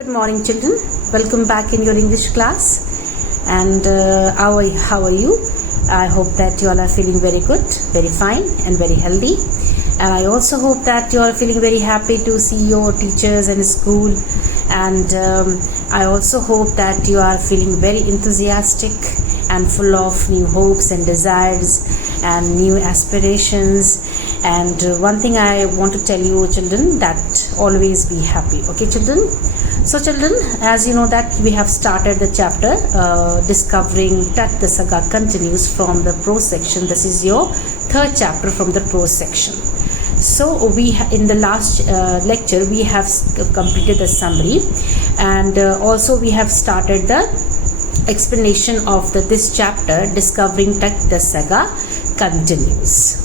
Good morning, children. Welcome back in your English class. And how are you? I hope that you all are feeling very good, very fine, and very healthy. And I also hope that you are feeling very happy to see your teachers in school. And I also hope that you are feeling very enthusiastic and full of new hopes and desires and new aspirations. And one thing I want to tell you, children, that always be happy. Okay, children? So children, as you know that we have started the chapter Discovering Tat the Saga continues from the prose section. This is your third chapter from the prose section. So in the last lecture we have completed the summary, and also we have started the explanation of this chapter Discovering Tat the Saga continues.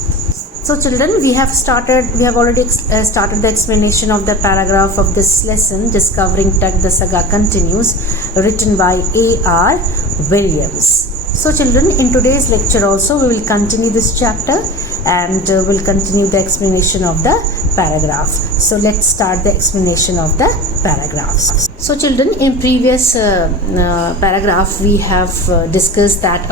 So children, we have already started the explanation of the paragraph of this lesson, Discovering Tat the Saga continues, written by A.R. Williams. So children, in today's lecture also we will continue this chapter and we'll continue the explanation of the paragraph. So let's start the explanation of the paragraphs. So children, in previous paragraph we have discussed that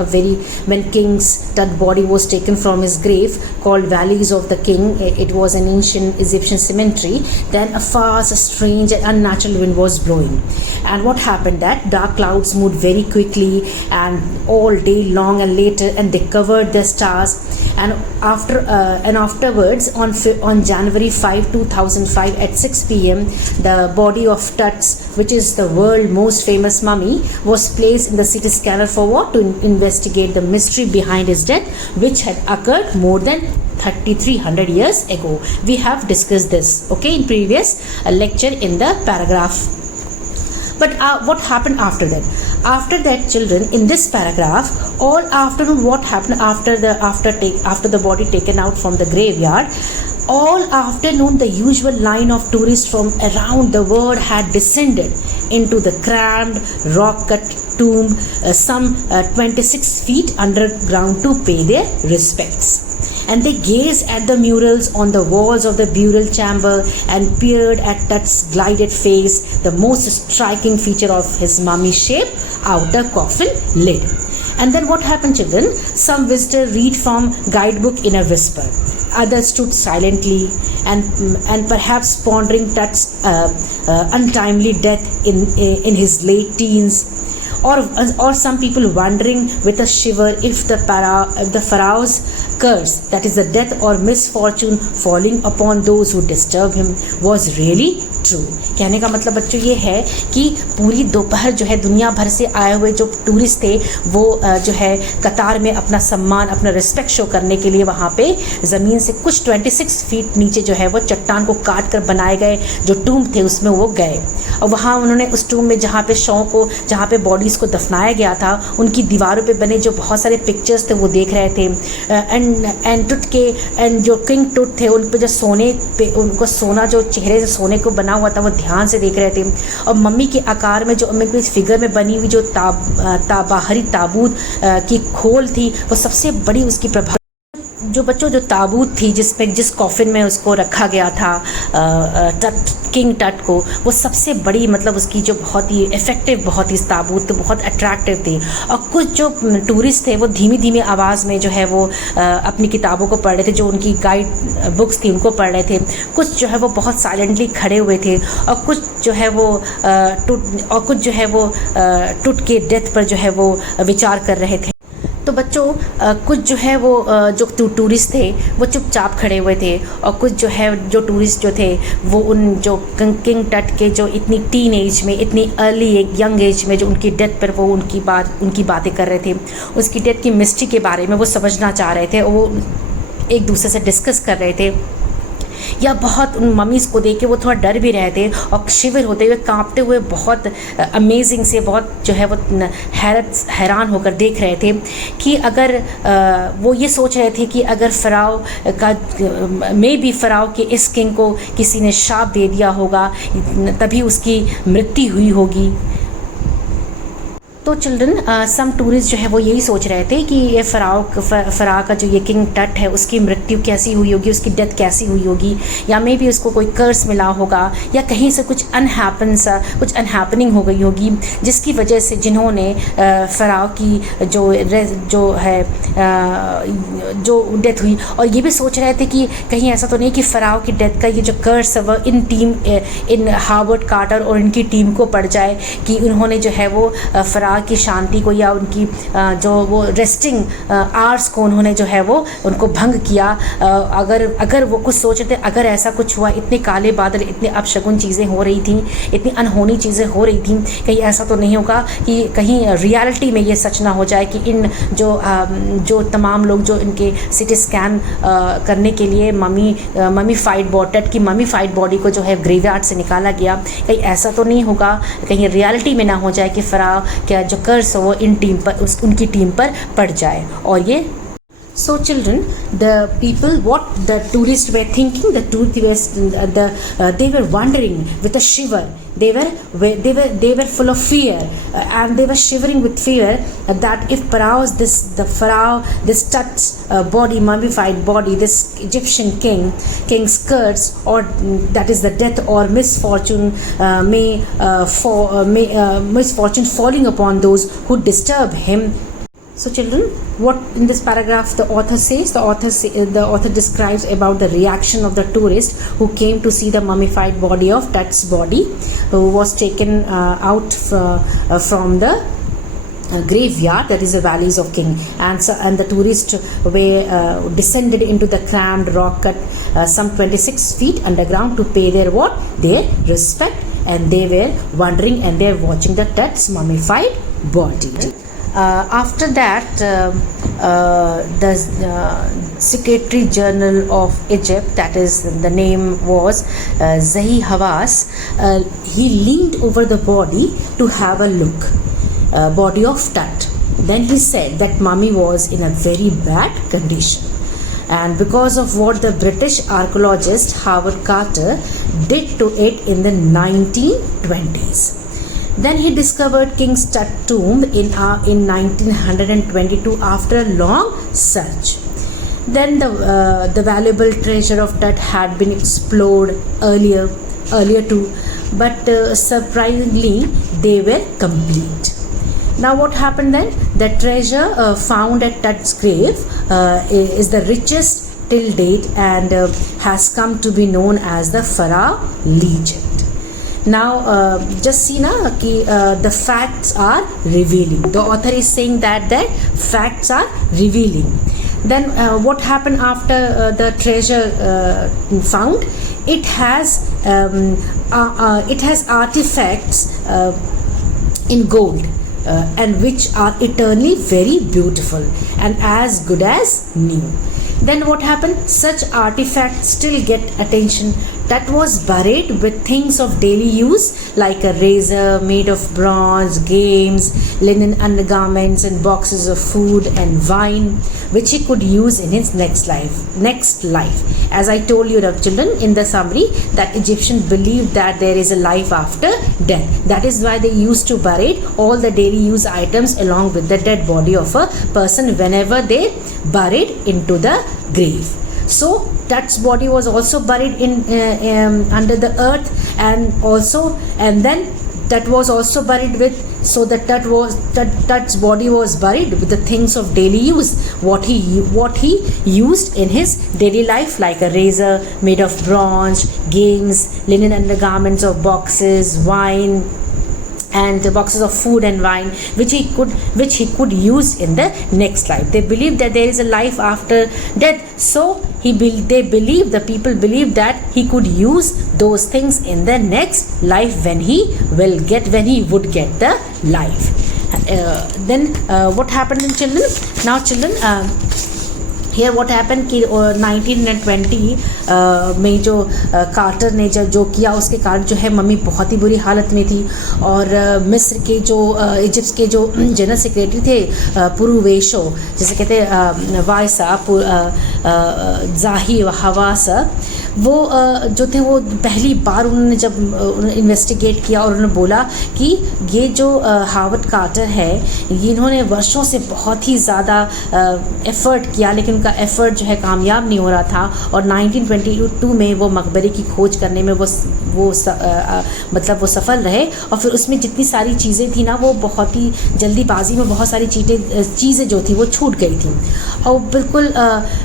when King's Tut body was taken from his grave called Valleys of the King, it was an ancient Egyptian cemetery, then a fast, strange and unnatural wind was blowing. And what happened, that dark clouds moved very quickly and all day long and later, and they covered the stars. And afterwards on January 5, 2005 at 6 p.m. the body of Tuts, which is the world's most famous mummy, was placed in the CT scanner for what? To investigate the mystery behind his death, which had occurred more than 3,300 years ago. We have discussed this, okay, in previous lecture in the paragraph. But what happened after that? After that, children, in this paragraph, all afternoon, what happened after the body taken out from the graveyard? All afternoon, the usual line of tourists from around the world had descended into the cramped, rock-cut tomb, some 26 feet underground, to pay their respects. And they gazed at the murals on the walls of the burial chamber and peered at Tut's glided face, the most striking feature of his mummy-shaped outer coffin lid. And then what happened, children? Some visitors read from guidebook in a whisper. Others stood silently and perhaps pondering Tut's untimely death in his late teens. Or some people wondering with a shiver if the pharaoh's curse, that is the death or misfortune falling upon those who disturb him, was really true. कहने का मतलब बच्चों ये है कि पूरी दोपहर जो है दुनिया भर से आए हुए जो टूरिस्ट थे वो जो है कतार में अपना सम्मान, अपना रिस्पेक्ट शो करने के लिए वहाँ पे ज़मीन से कुछ 26 फीट नीचे जो है वो चट्टान को काट कर बनाए गए जो टूम थे उसमें वो गए, और वहाँ उन्होंने उस टूम में जहाँ पे बॉडीज़ को दफनाया गया था, उनकी दीवारों पे बने जो बहुत सारे पिक्चर्स थे वो देख रहे थे। एंड जो किंग टूट थे उन पे जो सोने पे उनको सोना जो चेहरे से सोने को बना हुआ था वो ध्यान से देख रहे थे। और मम्मी के आकार में जो इस फिगर में बनी हुई जो बाहरी ताबूत की खोल थी वो सबसे बड़ी उसकी प्रभाव जो ताबूत थी जिस कॉफिन में उसको रखा गया था किंग टट को, वो सबसे बड़ी मतलब उसकी जो बहुत ही इफ़ेक्टिव बहुत ही ताबूत तो बहुत अट्रैक्टिव थी। और कुछ जो टूरिस्ट थे वो धीमी धीमी आवाज़ में जो है वो अपनी किताबों को पढ़ रहे थे, जो उनकी गाइड बुक्स थी उनको पढ़ रहे थे। कुछ जो है वो बहुत साइलेंटली खड़े हुए थे और कुछ जो है वो टूट के डेथ पर जो है वो विचार कर रहे थे। तो बच्चों कुछ जो है वो जो टूरिस्ट थे वो चुपचाप खड़े हुए थे, और कुछ जो टूरिस्ट जो थे वो उन जो किंग टट के जो इतनी टीन एज में, इतनी अर्ली यंग एज में जो उनकी डेथ पर वो उनकी बातें कर रहे थे, उसकी डेथ की मिस्ट्री के बारे में वो समझना चाह रहे थे, और वो एक दूसरे से डिस्कस कर रहे थे। या बहुत उन मम्मीज़ को देख के वो थोड़ा डर भी रहे थे और शिविर होते हुए, कांपते हुए, बहुत अमेजिंग से, बहुत जो है वो हैरान होकर देख रहे थे कि अगर वो ये सोच रहे थे कि अगर फ़राओ के इस किंग को किसी ने शाप दे दिया होगा तभी उसकी मृत्यु हुई होगी। तो तो चिल्ड्रन सम टूरिस्ट जो है वो यही सोच रहे थे कि ये फ़राओ का जो ये किंग टट है उसकी मृत्यु कैसी हुई होगी, उसकी डेथ कैसी हुई होगी, या मे बी उसको कोई कर्स मिला होगा, या कहीं से कुछ अनहैपनिंग हो गई होगी जिसकी वजह से जिन्होंने फ़राओ की जो है जो डेथ हुई। और ये भी सोच रहे थे कि कहीं ऐसा तो नहीं कि फ़राओ की डेथ का ये जो कर्स है वो इन हावर्ड कार्टर और इनकी टीम को पड़ जाए कि उन्होंने जो है वो फ़राओ की शांति को या उनकी जो वो रेस्टिंग आवर्स को उन्होंने जो है वो उनको भंग किया। अगर वो कुछ सोच रहे थे, अगर ऐसा कुछ हुआ, इतने काले बादल, इतने अपशगुन चीज़ें हो रही थी, इतनी अनहोनी चीज़ें हो रही थी, कहीं ऐसा तो नहीं होगा कि कहीं रियलिटी में ये सच ना हो जाए कि इन जो तमाम लोग जो इनके सिटी स्कैन करने के लिए टट की ममीफाइड बॉडी को जो है ग्रेवयार्ड से निकाला गया, कहीं ऐसा तो नहीं होगा, कहीं रियलिटी में ना हो जाए कि फ़राओ क्या जो कर्स हो वो उनकी टीम पर पड़ जाए। और ये So children, what the tourists were thinking, they were wondering with a shiver. They were full of fear, and they were shivering with fear that if this Tut's body, mummified body, this Egyptian king's curse, or that is the death or misfortune, misfortune falling upon those who disturb him. So children, what in this paragraph the author says, the author describes about the reaction of the tourist who came to see the mummified body of Tut's body, who was taken out from the graveyard, that is the valleys of King, and the tourists were descended into the crammed rock cut some 26 feet underground to pay their respect, and they were wondering and they were watching the Tut's mummified body. After that, the Secretary General of Egypt, that is the name was Zahi Hawass, he leaned over the body to have a look, body of Tut. Then he said that mummy was in a very bad condition, and because of what the British archaeologist Howard Carter did to it in the 1920s. Then he discovered King's Tut tomb in 1922 after a long search. Then the valuable treasure of Tut had been explored earlier too, but surprisingly they were complete. Now what happened then? The treasure found at Tut's grave is the richest till date and has come to be known as the Pharaoh legend. Now just see na ki the facts are revealing. The author is saying that the facts are revealing. Then what happened after the treasure found? It has artifacts in gold and which are eternally very beautiful and as good as new. Then what happened? Such artifacts still get attention. That was buried with things of daily use like a razor made of bronze, games, linen undergarments, and boxes of food and wine, which he could use in his next life. As I told you, children, in the summary, that Egyptians believed that there is a life after death. That is why they used to bury all the daily use items along with the dead body of a person whenever they buried into the grave. So Tut's body was also buried in under the earth, and then Tut was also buried with. So the Tut's body was buried with the things of daily use, what he used in his daily life, like a razor made of bronze, games, linen undergarments of boxes, wine, and the boxes of food and wine, which he could use in the next life. They believe that there is a life after death, so the people believe that he could use those things in the next life when he would get the life. Then what happened in children? Now children, here what happened कि 1920 में जो quarter ने जो किया, उसके कारण जो है मम्मी बहुत ही बुरी हालत में थी, और मिस्र के जो इजिप्ट के जो जनरल सेक्रेटरी थे पुरुवेशो, जैसे कहते हैं वायसा ज़ाही हवासा, वो जो थे वो पहली बार उन्होंने जब इन्वेस्टिगेट किया और उन्होंने बोला कि ये जो हावर्ड कार्टर है इन्होंने वर्षों से बहुत ही ज़्यादा एफ़र्ट किया, लेकिन उनका एफ़र्ट जो है कामयाब नहीं हो रहा था। और 1922 में वो मकबरे की खोज करने में वो सफल रहे। और फिर उसमें जितनी सारी चीज़ें थी ना वो बहुत ही जल्दीबाजी में बहुत सारी चीज़ें जो थी वो छूट गई थी। और बिल्कुल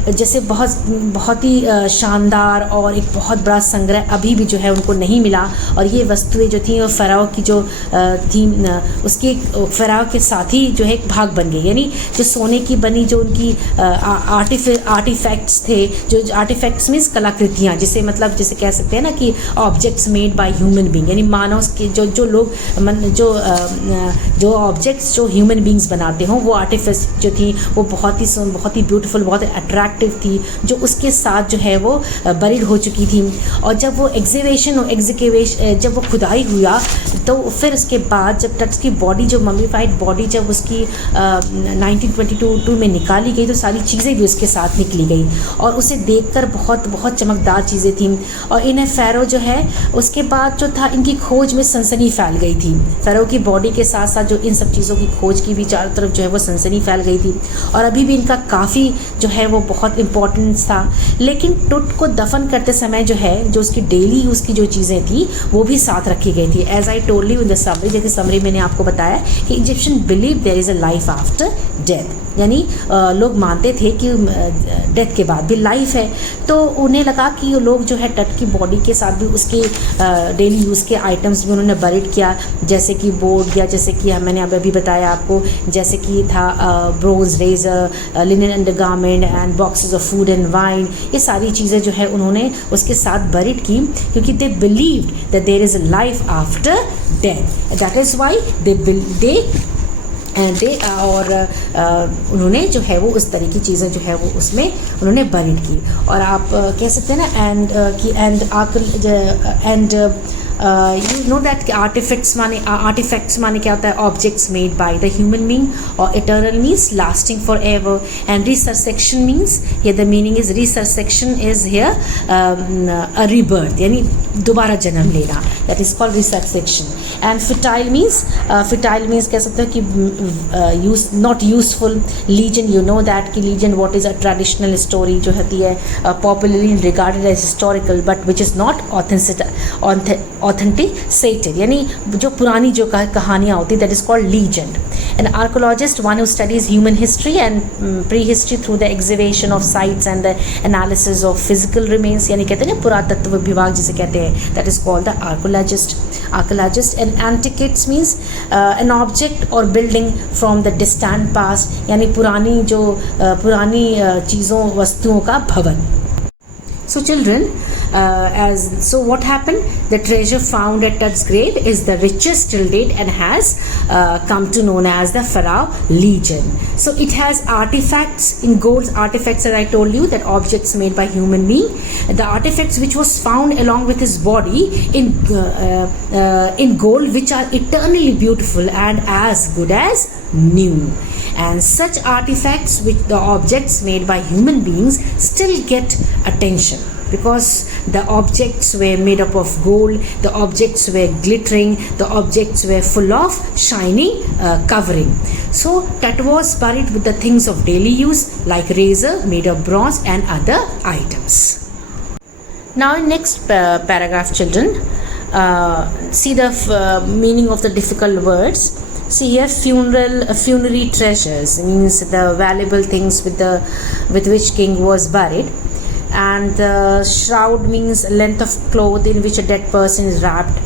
जैसे बहुत ही शानदार और एक बहुत बड़ा संग्रह अभी भी जो है उनको नहीं मिला। और ये वस्तुएं जो थी फ़राओ की जो थी उसकी फ़राओ के साथ ही जो है एक भाग बन गई, यानी जो सोने की बनी जो उनकी आर्टिफैक्ट्स थे, जो आर्टिफैक्ट्स मीन्स कलाकृतियाँ, जिसे मतलब जैसे कह सकते हैं ना कि objects made by human being, यानी मानव के जो लोग जो ऑब्जेक्ट्स जो ह्यूमन बीइंग्स बनाते हों वो आर्टिफैक्ट्स जो थी वो बहुत ही ब्यूटीफुल, बहुत ही अट्रैक्टिव थी, जो उसके साथ जो है वो बरीड हो चुकी थी। और जब वो जब वो खुदाई हुआ तो फिर उसके बाद जब टट्स की बॉडी, जो मम्मीफाइड बॉडी जब उसकी 1922 में निकाली गई तो सारी चीज़ें भी उसके साथ निकली गई और उसे देखकर बहुत चमकदार चीज़ें थी। और इन्हें फ़ैरो जो है उसके बाद जो था इनकी खोज में सनसनी फैल गई थी। फ़ैरो की बॉडी के साथ साथ जो इन सब चीज़ों की खोज की भी चारों तरफ जो है वो सनसनी फैल गई थी और अभी भी इनका काफ़ी जो है वो बहुत इम्पोर्टेंस था। लेकिन टुट को दफन करते समय जो है जो उसकी डेली यूज़ की जो चीज़ें थी वो भी साथ रखी गई थी। As I told you in the summary, जैसे समरी मैंने आपको बताया कि Egyptian believe there is a life after death, यानी लोग मानते थे कि डेथ के बाद भी लाइफ है। तो उन्हें लगा कि लोग जो है टट की बॉडी के साथ भी उसके डेली यूज़ के आइटम्स भी उन्होंने बरीड किया, जैसे कि बोर्ड, या जैसे कि मैंने अभी बताया आपको, जैसे कि था bronze razor, linen undergarment and boxes of food and wine. ये सारी चीज़ें जो है उन्होंने उसके साथ बरीड की क्योंकि they believed that there is a life after death. That is why और उन्होंने जो है वो उस तरह की चीज़ें जो है वो उसमें उन्होंने बरीड की। और आप कह सकते हैं ना you know that artifacts माने क्या होता है? Objects made by the human being, और eternal means lasting for ever, and resurrection means, here the meaning is resurrection is here a rebirth, यानी दोबारा जन्म लेना, that is called resurrection. And futile means कह सकते हो कि not useful. Legend, you know that कि legend what is a traditional story जो होती है popularly regarded as historical but which is not authenticated, यानी जो पुरानी जो कहानियाँ होती, that is called legend. An archaeologist, one who studies human history and prehistory through the excavation of sites and the analysis of physical remains, यानी कहते हैं ना पुरातत्व विभाग जिसे कहते हैं, that is called the archaeologist. And antiquities means an object or building from the distant past, यानी पुरानी चीज़ों वस्तुओं का भवन। So children, so what happened? The treasure found at Tut's grave is the richest till date and has come to known as the Pharaoh Legion. So it has artifacts in gold, artifacts as I told you, that objects made by human being. The artifacts which was found along with his body in gold, which are eternally beautiful and as good as new. And such artifacts, which the objects made by human beings, still get attention because the objects were made up of gold, the objects were glittering, the objects were full of shiny covering. So that was buried with the things of daily use like razor made of bronze and other items. Now in next paragraph, children, see the meaning of the difficult words. See here, funerary treasures means the valuable things with which king was buried. And shroud means length of cloth in which a dead person is wrapped.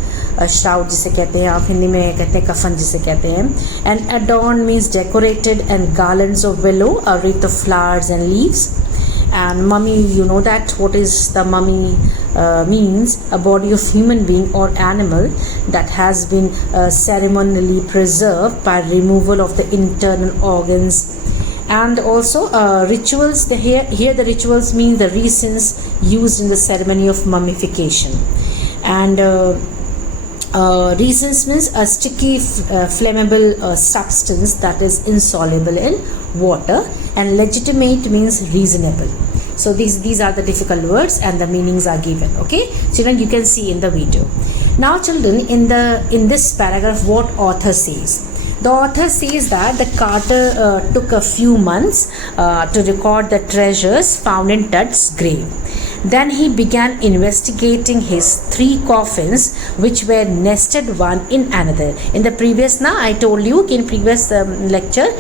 shroud जिसे कहते हैं, आप हिंदी में कहते हैं कफन जिसे कहते हैं. And adorn means decorated, and garlands of willow, a wreath of flowers and leaves. And mummy, you know that what is the mummy means? A body of human being or animal that has been ceremonially preserved by removal of the internal organs. And also rituals, here the rituals mean the reasons used in the ceremony of mummification. And reasons means a sticky flammable substance that is insoluble in water. And legitimate means reasonable. So these are the difficult words and the meanings are given. Okay, children, you can see in the video. Now children, in this paragraph, what author says? The author says that the Carter took a few months to record the treasures found in Tut's grave. Then he began investigating his 3 coffins, which were nested one in another. In the previous, I told you in previous lecture,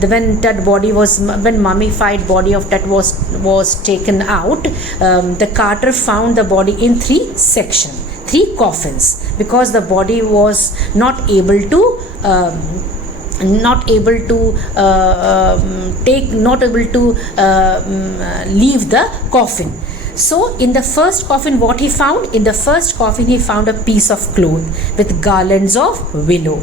when mummified body of Tut was taken out, the Carter found the body in 3 sections. 3 coffins, because the body was not able to leave the coffin. So in the first coffin, what he found? In the first coffin, he found a piece of cloth with garlands of willow,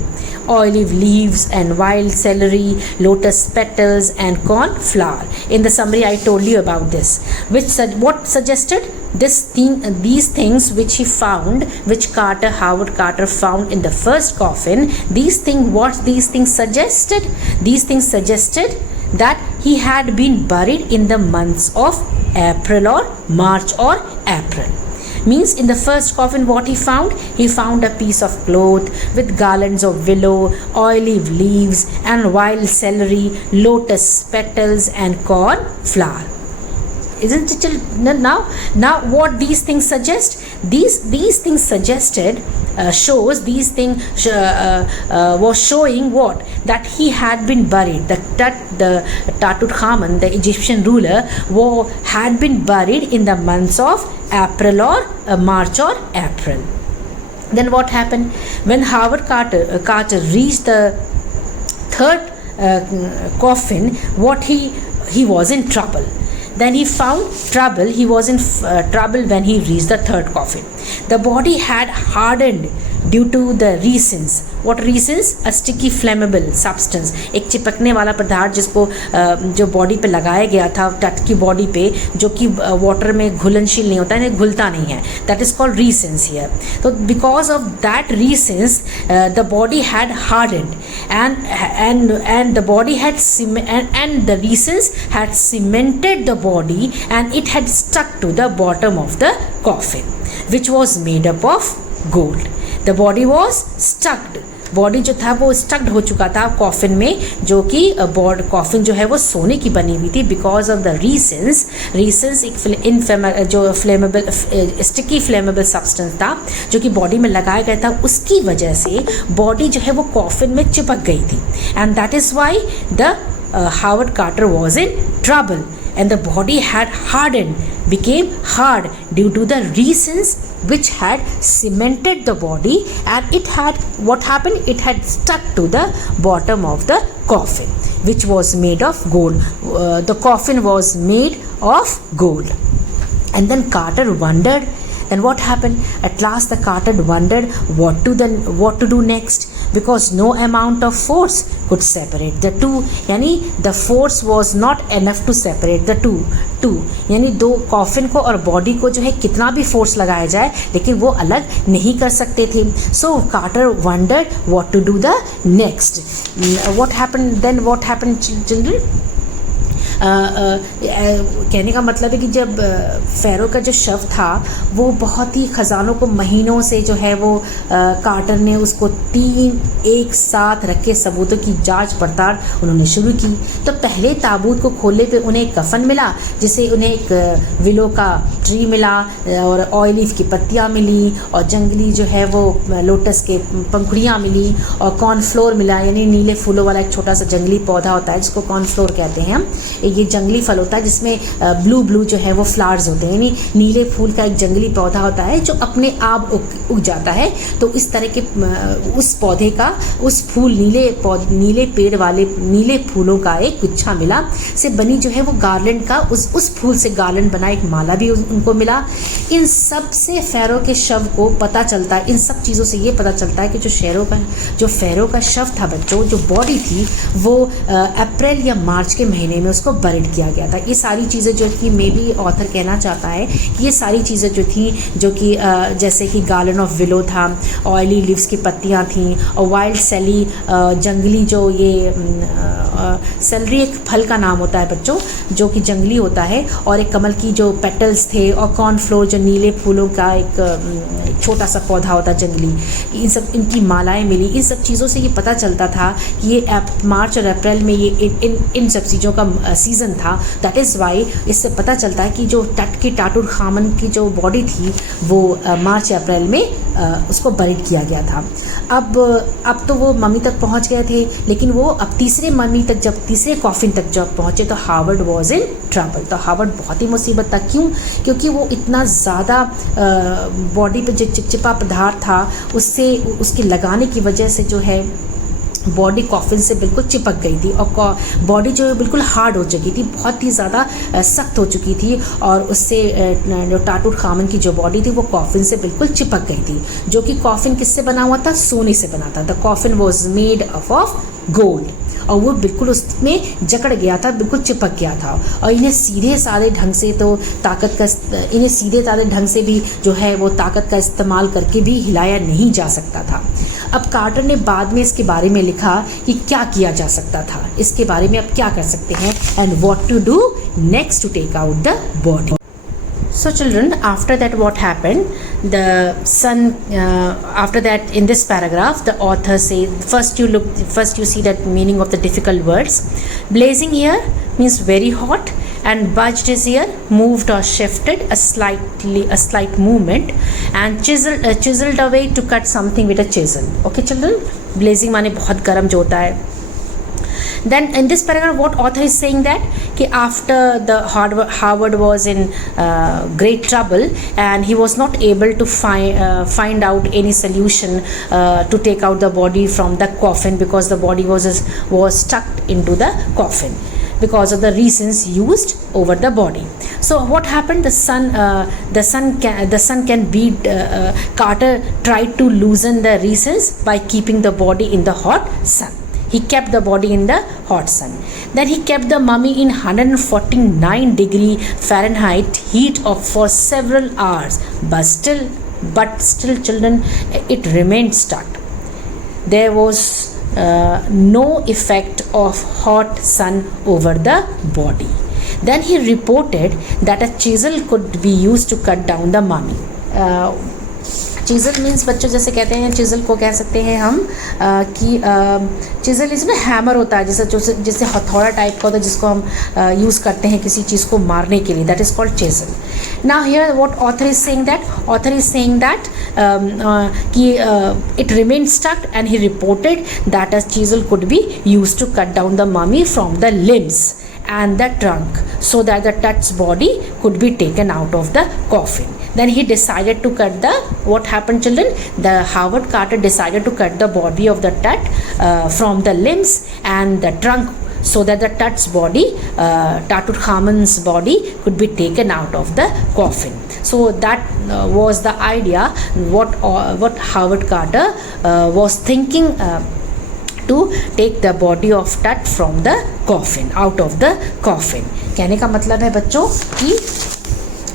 olive leaves and wild celery, lotus petals and corn flower. In the summary, I told you about this. What suggested? These things which he found, which Howard Carter found in the first coffin, these things suggested? These things suggested that he had been buried in the months of April or March or April. Means in the first coffin, what he found? He found a piece of cloth with garlands of willow, olive leaves and wild celery, lotus petals and corn flower. Isn't it? Now what these things suggest? These things suggested was showing what? That he had been buried. The Tutankhamun, the Egyptian ruler, had been buried in the months of April or March or April. Then what happened? When Howard Carter reached the 3rd coffin, he was in trouble. Then he found trouble. He was in trouble when he reached the 3rd coffin. The body had hardened due to the resins. What resins? A sticky flammable substance. एक चिपकने वाला पदार्थ जिसको जो body पे लगाया गया था, टट की बॉडी पे, जो कि वाटर में घुलनशील नहीं होता है, घुलता नहीं है. That is called resins here. So because of that resins, the body had hardened, and the body had and the resins had cemented the body, and it had stuck to the bottom of the coffin, which was made up of gold. The body was stuck. Body जो था वो स्टक्ड हो चुका था coffin में, जो कि coffin जो है वो सोने की बनी हुई थी, बिकॉज ऑफ द रीसेंस एक जो फ्लेमेबल स्टिकी फ्लेमेबल सब्सटेंस था जो कि बॉडी में लगाया गया था, उसकी वजह से बॉडी जो है वो कॉफिन में चिपक गई थी. And that is why the Howard Carter was in trouble, and the body had became hard due to the resins which had cemented the body, and it had stuck to the bottom of the coffin, which was made of gold. The coffin was made of gold. And then Carter wondered. Then what happened? At last the Carter wondered what to do next, because no amount of force could separate the two. यानी the force was not enough to separate the two. यानी दो coffin को और body को जो है कितना भी फोर्स लगाया जाए, लेकिन वो अलग नहीं कर सकते थे. So Carter wondered what to do the next. What happened children? कहने का मतलब है कि जब फ़ैरो का जो शव था वो बहुत ही ख़जानों को महीनों से जो है वो कार्टर ने उसको 3 एक साथ रख के सबूतों की जांच पड़ताल उन्होंने शुरू की. तो पहले ताबूत को खोलने पे उन्हें एक कफन मिला, जिसे उन्हें एक विलो का ट्री मिला और ऑलिव की पत्तियाँ मिली और जंगली जो है वो लोटस के पंखुड़ियाँ मिली और कॉर्नफ्लोर मिला, यानी नीले फूलों वाला एक छोटा सा जंगली पौधा होता है जिसको कॉर्नफ्लोर कहते हैं हम. ये जंगली फल होता है जिसमें ब्लू जो है वो फ्लावर्स होते हैं, यानी नीले फूल का एक जंगली पौधा होता है जो अपने आप उग जाता है. तो इस तरह के उस पौधे का, उस फूल नीले पेड़ वाले नीले फूलों का एक गुच्छा मिला, से बनी जो है वो गार्लेंड का उस फूल से गार्लेंड बना एक माला भी उनको मिला. इन सब से फ़ैरो के शव को पता चलता है, इन सब चीज़ों से ये पता चलता है कि जो फ़ैरो का शव था बच्चों, जो बॉडी थी वो अप्रैल या मार्च के महीने में उसको बरिड किया गया था। ये सारी चीज़ें जो थी, मे बी ऑथर कहना चाहता है कि ये सारी चीज़ें जो थी, जो कि जैसे कि गार्लन ऑफ विलो था, ऑयली लिव्स की पत्तियाँ थीं, और वाइल्ड सेली जंगली जो ये सेलरी एक फल का नाम होता है बच्चों, जो कि जंगली होता है, और एक कमल की जो पेटल्स थे, और कॉर्नफ्लोर जो नीले फूलों का एक छोटा सा पौधा होता है जंगली, इन सब इनकी मालाएं मिली। इन सब चीज़ों से ये पता चलता था कि ये मार्च और अप्रैल में ये इन सब चीज़ों का सीज़न था। दैट इज़ वाई इससे पता चलता है कि जो तट की टाटुर खामन की जो बॉडी थी वो मार्च अप्रैल में उसको बरिड किया गया था। अब तो वो मम्मी तक पहुंच गए थे, लेकिन वो अब तीसरे कॉफिन तक जब पहुंचे तो हार्वर्ड वॉज इन ट्रबल। तो हार्वर्ड बहुत ही मुसीबत था। क्यों? क्योंकि वो इतना ज़्यादा बॉडी पे जो चिपचिपा पदार्थ था उससे उसके लगाने की वजह से जो है बॉडी कॉफिन से बिल्कुल चिपक गई थी, और बॉडी जो है बिल्कुल हार्ड हो चुकी थी, बहुत ही ज़्यादा सख्त हो चुकी थी, और उससे जो टाटुर खामन की जो बॉडी थी वो कॉफिन से बिल्कुल चिपक गई थी। जो कि कॉफिन किससे बना हुआ था? सोने से बना था। The coffin was made of gold, और वो बिल्कुल उसमें जकड़ गया था, बिल्कुल चिपक गया था। और इन्हें सीधे साधे ढंग से भी जो है वो ताकत का इस्तेमाल करके भी हिलाया नहीं जा सकता था। अब कार्टर ने बाद में इसके बारे में लिखा कि क्या किया जा सकता था, इसके बारे में अब क्या कर सकते हैं, and what to do next to take out the body. So children, after that what happened? After that, in this paragraph, the author says, first you see that meaning of the difficult words. Blazing here means very hot, and budged is here moved or shifted, a slight movement, and chiseled away to cut something with a chisel. Okay children, blazing माने बहुत गर्म जो होता है। Then in this paragraph what author is saying that कि after the Harvard was in great trouble and he was not able to find out any solution to take out the body from the coffin, because the body was stuck into the coffin because of the reasons used over the body. So what happened? The sun can beat. Carter tried to loosen the reasons by keeping the body in the hot sun. He kept the body in the hot sun. Then he kept the mummy in 149 degree Fahrenheit heat for several hours. But still, children, it remained stuck. There was no effect of hot sun over the body. Then he reported that a chisel could be used to cut down the mummy. Chisel means बच्चों जैसे कहते हैं, चिज़ल को कह सकते हैं हम कि चिज़ल इज ना हैमर होता है, जैसे हथौड़ा टाइप का होता है जिसको हम यूज़ करते हैं किसी चीज़ को मारने के लिए, that is called chisel. Now here what author is saying that कि it remained stuck and he reported that a chisel could be used to cut down the mummy from the limbs and the trunk so that the Tut's body could be taken out of the coffin. Then he decided to cut what happened children? The Howard Carter decided to cut the body of the Tut from the limbs and the trunk so that the Tut's body, Tutankhamun's body could be taken out of the coffin. So that was the idea what Howard Carter was thinking to take the body of Tut from the coffin, out of the coffin. कहने का मतलब है बच्चों कि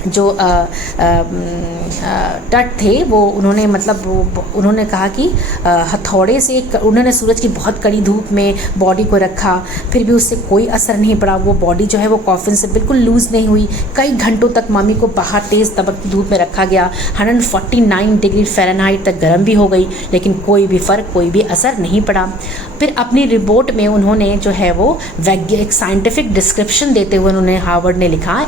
जो टट थे वो उन्होंने कहा कि हथौड़े से उन्होंने सूरज की बहुत कड़ी धूप में बॉडी को रखा, फिर भी उससे कोई असर नहीं पड़ा। वो बॉडी जो है वो कॉफिन से बिल्कुल लूज़ नहीं हुई। कई घंटों तक मम्मी को बाहर तेज़ तपकती धूप में रखा गया, 149 डिग्री फ़ारेनहाइट तक गर्म भी हो गई, लेकिन कोई भी असर नहीं पड़ा। फिर अपनी रिपोर्ट में उन्होंने जो है वो एक साइंटिफिक डिस्क्रिप्शन देते हुए उन्होंने हार्वर्ड ने लिखा,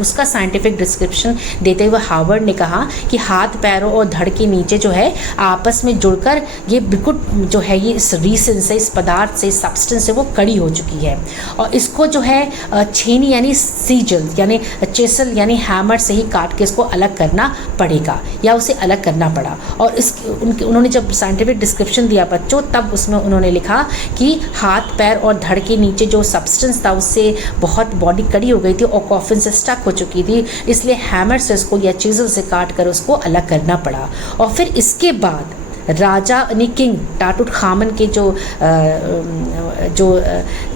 उसका साइंटिफिक डिस्क्रिप्शन देते हुए हार्वर्ड ने कहा कि हाथ पैरों और धड़ के नीचे जो है आपस में जुड़कर ये बिल्कुल जो है ये इस रीसन से, इस पदार्थ से, सब्सटेंस से वो कड़ी हो चुकी है, और इसको जो है छेनी यानी सीजल यानी चेसल यानी हैमर से ही काट के इसको अलग करना पड़ेगा या उसे अलग करना पड़ा। और उन्होंने जब साइंटिफिक डिस्क्रिप्शन दिया बच्चों, तब उसमें उन्होंने लिखा कि हाथ पैर और धड़ के नीचे जो सब्सटेंस था उससे बहुत बॉडी कड़ी हो गई थी और कॉफिन से स्टक हो चुकी थी, इसलिए हैमर से उसको या चीज़ल से काट कर उसको अलग करना पड़ा। और फिर इसके बाद राजा यानी किंग टाटुट खामन के जो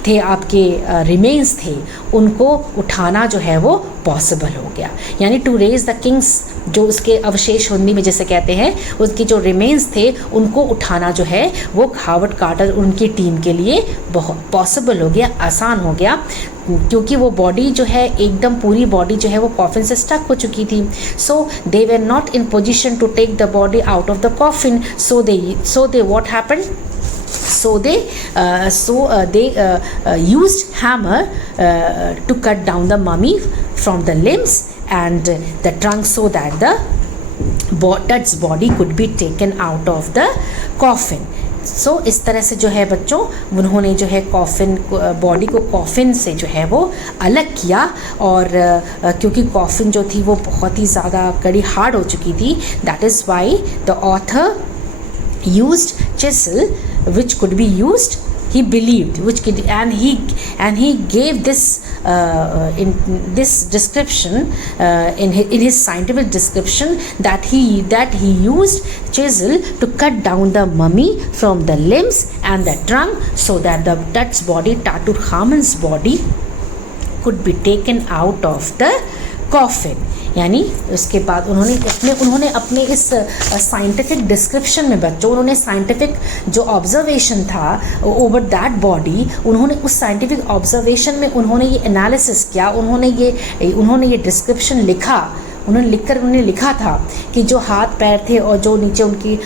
थे आपके रिमेन्स थे, उनको उठाना जो है वो पॉसिबल हो गया। यानी टू रेज द किंग्स, जो उसके अवशेष हिंदी में जैसे कहते हैं, उसके जो रिमेन्स थे उनको उठाना जो है वो हावर्ड कार्टर उनकी टीम के लिए बहुत पॉसिबल हो गया, आसान हो गया, क्योंकि वो बॉडी जो है एकदम पूरी बॉडी जो है वो कॉफिन से स्टक हो चुकी थी। So they were not in position to take the body out of the coffin, so they what happened, so they used hammer to cut down the mummy from the limbs and the trunk so that the Tutt's body could be taken out of the coffin. सो इस तरह से जो है बच्चों उन्होंने जो है coffin body को कॉफिन से जो है वो अलग किया, और क्योंकि कॉफिन जो थी वो बहुत ही ज़्यादा कड़ी हार्ड हो चुकी थी, that is why the author used chisel which could be used, he believed, which could, and he gave this in this description in his scientific description that he used chisel to cut down the mummy from the limbs and the trunk so that the Tut's body, Tutankhamun's body, could be taken out of the coffin. यानी उसके बाद उन्होंने अपने इस scientific description में बच्चों, उन्होंने scientific जो ऑब्जर्वेशन था ओवर दैट बॉडी, उन्होंने उस साइंटिफिक ऑब्जर्वेशन में उन्होंने ये एनालिसिस किया, उन्होंने ये डिस्क्रिप्शन लिखा, उन्होंने लिखा था कि जो हाथ पैर थे और जो नीचे उनकी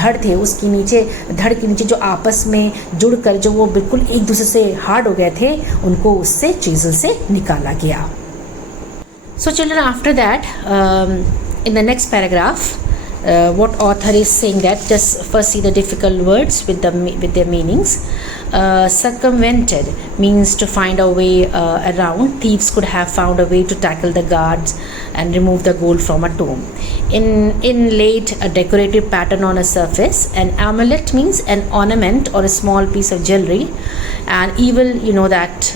धड़ थे, उसकी नीचे धड़ के नीचे जो आपस में जुड़कर जो वो बिल्कुल एक दूसरे से हार्ड हो गए थे, उनको उससे चीज़ों से निकाला गया. So children, after that, in the next paragraph, what author is saying that, just first see the difficult words with their meanings. Circumvented means to find a way around. Thieves could have found a way to tackle the guards and remove the gold from a tomb. Inlaid, a decorative pattern on a surface. An amulet means an ornament or a small piece of jewelry. And evil, you know that,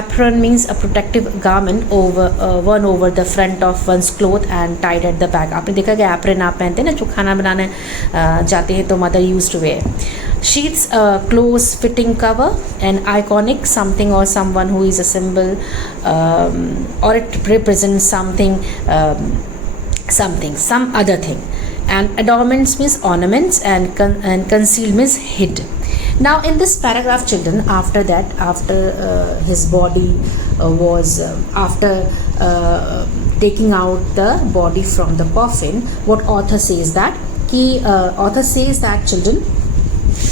apron means a protective garment worn over the front of one's cloth and tied at the back. आपने देखा कि apron आप पहनते हैं ना, जो खाना बनाने जाते हैं तो mother used to wear. Sheets, close fitting cover. An iconic, something or someone who is a symbol, or it represents something, some other thing. And adornments means ornaments, and concealed means hid. Now in this paragraph, children, after that, after his body was after taking out the body from the coffin, what author says that children,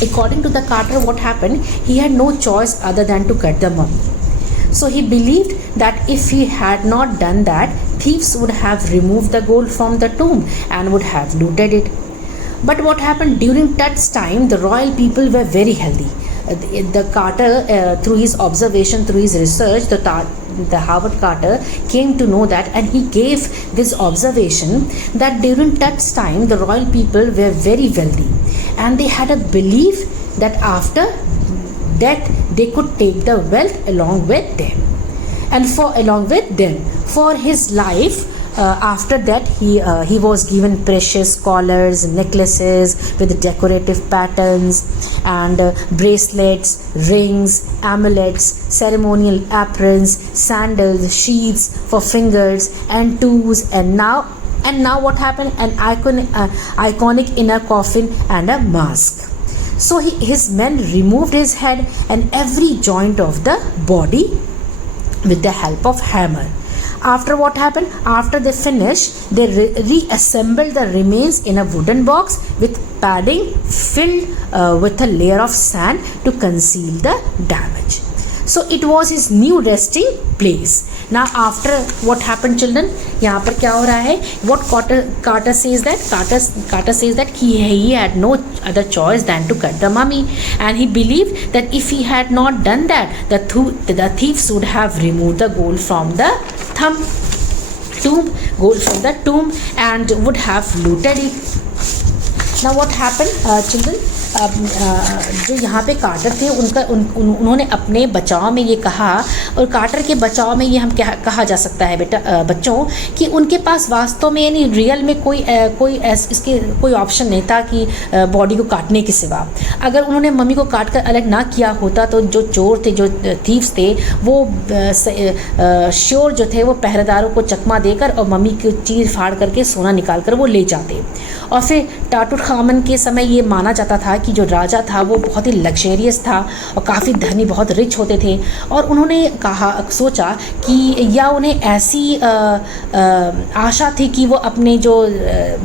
according to the Carter, what happened, he had no choice other than to cut the mummy. So he believed that if he had not done that, thieves would have removed the gold from the tomb and would have looted it. But what happened during Tut's time, the royal people were very healthy. The Carter, through his observation, through his research, the Howard Carter came to know that, and he gave this observation that during Tut's time, the royal people were very wealthy, and they had a belief that after death they could take the wealth along with them. And for his life, after that he was given precious collars, necklaces with decorative patterns, and bracelets, rings, amulets, ceremonial aprons, sandals, sheaths for fingers and toes, and now what happened? An iconic inner coffin and a mask. So his men removed his head and every joint of the body with the help of hammer. After what happened? After they finished, they reassembled the remains in a wooden box with padding filled with a layer of sand to conceal the damage. So it was his new resting place. Now after what happened, children? यहाँ पर क्या हो रहा है? What Carter says that? Carter says that he had no other choice than to cut the mummy, and he believed that if he had not done that, the thieves would have removed the gold from the tomb and would have looted it. Now what happened, children? जो यहाँ पे quarter थे उन्होंने अपने बचाव में ये कहा, और कार्टर के बचाव में ये हम क्या कहा जा सकता है बेटा बच्चों, कि उनके पास वास्तव में यानी रियल में इसके कोई ऑप्शन नहीं था कि बॉडी को काटने के सिवा। अगर उन्होंने मम्मी को काट कर अलग ना किया होता तो जो चोर थे, जो थीव्स थे, वो श्योर जो थे वो पहरेदारों को चकमा देकर और मम्मी की चीर फाड़ करके सोना निकाल कर वो ले जाते। और फिर टाटुखामन के समय ये माना जाता था कि जो राजा था वो बहुत ही लग्जरियस था और काफ़ी धनी, बहुत रिच होते थे। और उन्होंने सोचा कि या उन्हें ऐसी आशा थी कि वो अपने जो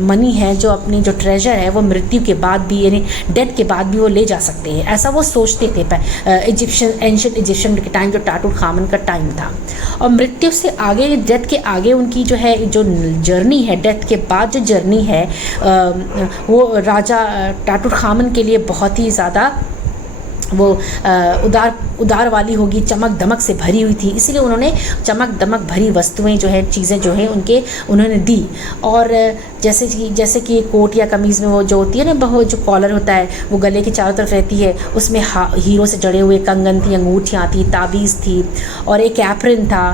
मनी है, जो अपनी जो ट्रेजर है, वो मृत्यु के बाद भी यानी डेथ के बाद भी वो ले जा सकते हैं, ऐसा वो सोचते थे एंशिएंट इजिप्शियन के टाइम, जो टाटुखामन का टाइम था। और मृत्यु से आगे, डेथ के आगे उनकी जो है जो जर्नी है, डेथ के बाद जो जर्नी है वो राजा टाटुखामन के लिए बहुत ही ज़्यादा वो उदार वाली होगी, चमक दमक से भरी हुई थी। इसलिए उन्होंने चमक दमक भरी वस्तुएं जो है, चीज़ें जो है उन्होंने दी। और जैसे कि कोट या कमीज़ में वो जो होती है ना, बहुत जो कॉलर होता है वो गले के चारों तरफ रहती है, उसमें हीरो से जड़े हुए कंगन थी, अंगूठियाँ थी, ताबीज़ थी, और एक एप्रन था,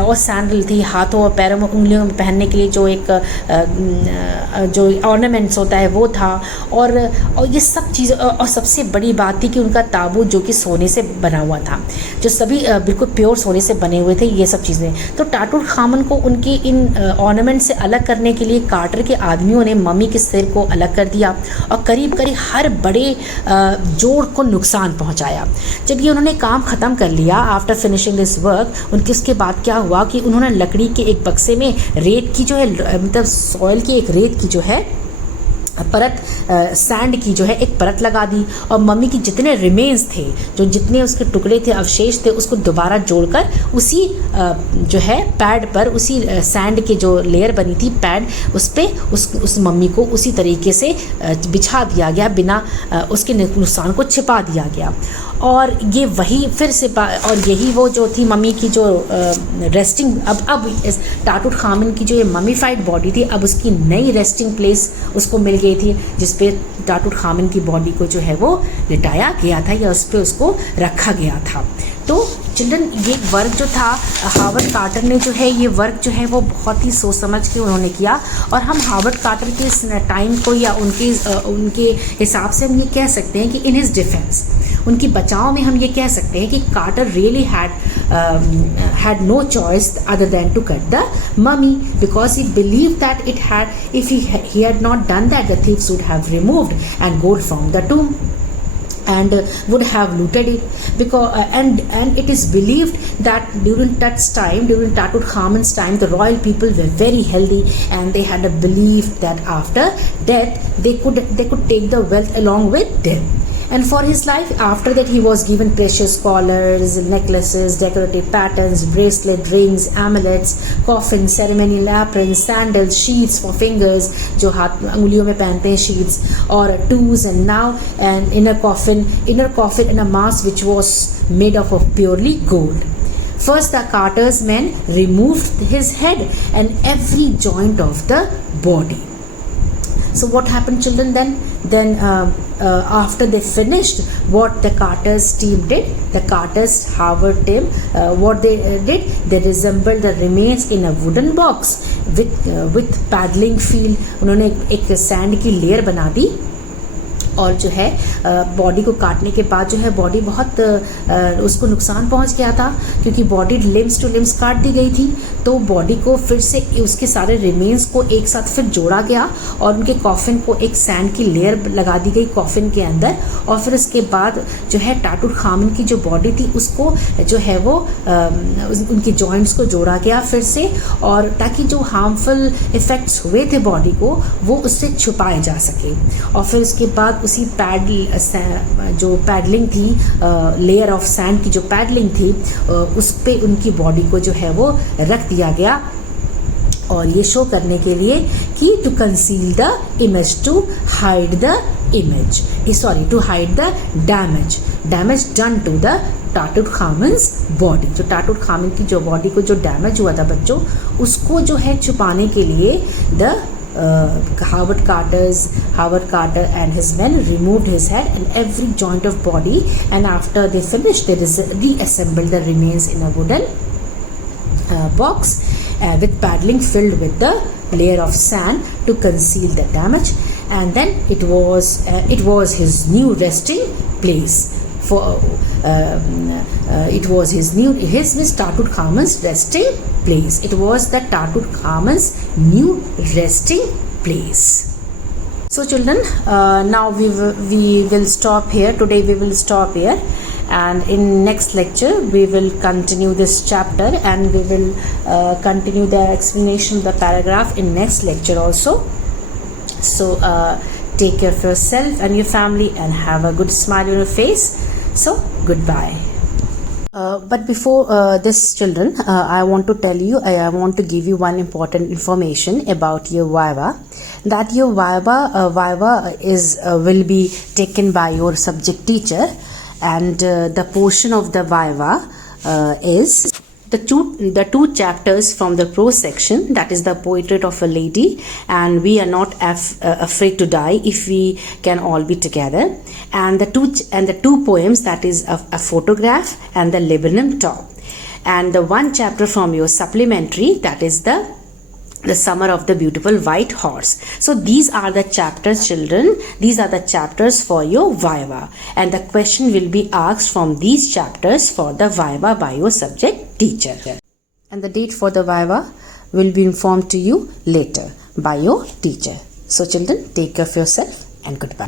और सैंडल थी, हाथों और पैरों में उंगलियों में पहनने के लिए जो एक जो ऑर्नामेंट्स होता है वो था। और ये सब चीज़, और सबसे बड़ी बात थी कि उनका ताबूत जो कि सोने से बना हुआ था, जो सभी बिल्कुल प्योर सोने से बने हुए थे, ये सब चीज़ें। तो टाटुखामन को उनके इन ऑर्नामेंट से अलग करने के लिए कार्टर के आदमियों ने मम्मी के सिर को अलग कर दिया और करीब करीब हर बड़े जोड़ को नुकसान पहुंचाया। जब ये उन्होंने काम ख़त्म कर लिया, आफ्टर फिनिशिंग दिस वर्क, उसके बाद क्या हुआ कि उन्होंने लकड़ी के एक बक्से में रेत की जो है, मतलब सॉइल की एक रेत की जो है परत, सैंड की जो है एक परत लगा दी, और मम्मी की जितने रिमेन्स थे, जो जितने उसके टुकड़े थे, अवशेष थे, उसको दोबारा जोड़कर उसी जो है पैड पर, उसी सैंड के जो लेयर बनी थी पैड, उस पर उस मम्मी को उसी तरीके से बिछा दिया गया, बिना उसके नुकसान को छिपा दिया गया। और ये वही फिर से और यही वो जो थी मम्मी की जो रेस्टिंग, अब इस टाटुखामन की जो ये मम्मीफाइड बॉडी थी, अब उसकी नई रेस्टिंग प्लेस उसको मिल गई थी, जिस पे टाटुखामन की बॉडी को जो है वो लिटाया गया था, या उस पर उसको रखा गया था। तो चिल्ड्रन, ये वर्क जो था हावर्ड कार्टर ने जो है, ये वर्क जो है वो बहुत ही सोच समझ के उन्होंने किया। और हम हावर्ड कार्टर के इस टाइम को या उनके हिसाब से हम ये कह सकते हैं कि इन हिज डिफेंस, उनकी बचाव में हम ये कह सकते हैं कि Carter really had no choice other than to cut the mummy, because he believed that if he had not done that, the thieves would have removed and gold from the tomb and would have looted it, because and it is believed that during Tutankhamun's time, the royal people were very healthy, and they had a belief that after death they could take the wealth along with them. And for his life, after that, he was given precious collars, necklaces, decorative patterns, bracelet, rings, amulets, coffins, ceremonial aprons, sandals, sheaths for fingers, जो हाथ अंगुलियों में पहनते हैं, sheaths, और tools, and now an inner coffin and a mask which was made of purely gold. First, the carter's men removed his head and every joint of the body. So what happened, children? Then after they finished what the Carter's team did, the Carter's Harvard team, what they did, they resembled the remains in a wooden box with paddling field. उन्होंने एक sand की layer बना दी, और जो है body को काटने के बाद जो है बॉडी बहुत उसको नुकसान पहुंच गया था, क्योंकि बॉडी लिम्स टू लिम्स काट दी गई थी। तो बॉडी को फिर से उसके सारे रिमेन्स को एक साथ फिर जोड़ा गया, और उनके कॉफिन को एक सैंड की लेयर लगा दी गई कॉफिन के अंदर। और फिर उसके बाद जो है टाटुखामन की जो बॉडी थी उसको जो है वो उनकी जॉइंट्स को जोड़ा गया फिर से, और ताकि जो हार्मफुल इफ़ेक्ट्स हुए थे बॉडी को वो उससे छुपाए जा सके। और फिर उसके बाद उसी जो पैडलिंग थी, लेयर ऑफ सैंड की जो पैडलिंग थी, उस पे उनकी बॉडी को जो है वो रख दिया गया, और ये शो करने के लिए कि to conceal the image, to hide the image, to hide the damage done to the Tutankhamun's body. जो टाटुखामन की जो बॉडी को जो डैमेज हुआ था बच्चों, उसको जो है छुपाने के लिए the Howard Carter and his men removed his head and every joint of body, and after they finished, they reassembled the remains in a wooden box with paddling filled with the layer of sand to conceal the damage. And then it was his new resting place. It was his Tutankhamun's resting place. It was the Tutankhamun's new resting place. So children, now we will stop here. Today we will stop here, and in next lecture we will continue this chapter, and we will continue the explanation of the paragraph in next lecture also. So take care of yourself and your family, and have a good smile on your face. So goodbye. But before this, children, I want to give you one important information about your Viva. That your Viva will be taken by your subject teacher, and the portion of the Viva is the two chapters from the prose section, that is the Portrait of a Lady and We Are Not Afraid to Die If We Can All Be Together, and the two poems, that is a photograph and the Lebanon Top, and the one chapter from your supplementary, that is the Summer of the Beautiful White Horse. So these are the chapters, children. These are the chapters for your Viva, and the question will be asked from these chapters for the Viva by your subject teacher. And the date for the Viva will be informed to you later by your teacher. So children, take care of yourself and goodbye.